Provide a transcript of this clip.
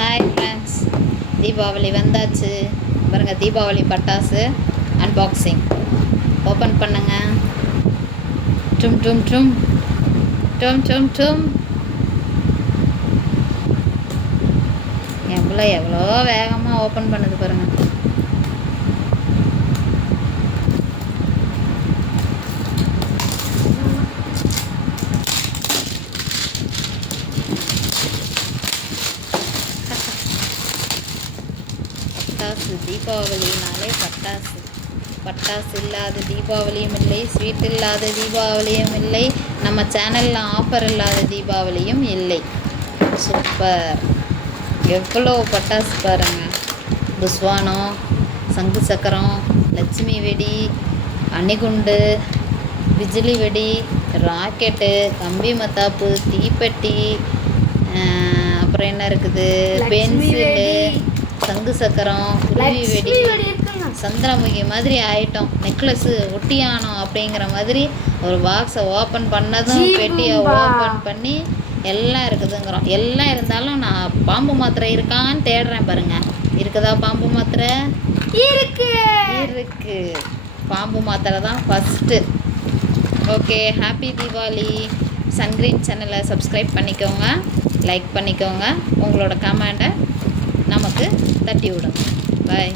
Hi friends, Deepavali வந்தாச்சு பாருங்கள். தீபாவளி பட்டாசு அன்பாக்சிங் ஓப்பன் பண்ணுங்க. டும் டும் டும் டும் டும் டும். எவ்வளோ வேகமாக ஓப்பன் பண்ணுது பாருங்கள். பட்டாசு, தீபாவளினாலே பட்டாசு. பட்டாசு இல்லாத தீபாவளியும் இல்லை, ஸ்வீட் இல்லாத தீபாவளியும் இல்லை, நம்ம சேனலில் ஆஃபர் இல்லாத தீபாவளியும் இல்லை. சூப்பர்! எவ்வளோ பட்டாசு பாருங்கள். புஸ்வானம், சங்கு சக்கரம், லட்சுமி வெடி, அணிகுண்டு, பிஜிலி வெடி, ராக்கெட்டு, கம்பி மத்தாப்பு, தீப்பெட்டி, அப்புறம் என்ன இருக்குது, பென்சிலு, சங்கு சக்கரம், குருவி வெடி, சந்திரமுகி மாதிரி ஆயிட்டோம். நெக்லஸ்ஸு, ஒட்டியானம் அப்படிங்கிற மாதிரி ஒரு பாக்ஸை ஓப்பன் பண்ணதும் பெட்டியை ஓப்பன் பண்ணி எல்லாம் இருக்குதுங்கிறோம். எல்லாம் இருந்தாலும் நான் பாம்பு மாத்திரை இருக்கான்னு தேடுறேன் பாருங்க. இருக்குதா பாம்பு மாத்திரை? இருக்கு. பாம்பு மாத்திரை தான் first. Okay, happy Deepavali. Sungreen சேனலை சப்ஸ்கிரைப் பண்ணிக்கோங்க, லைக் பண்ணிக்கோங்க, உங்களோட கமெண்ட்டை நமக்கு தட்டி விடுங்க. பாய்.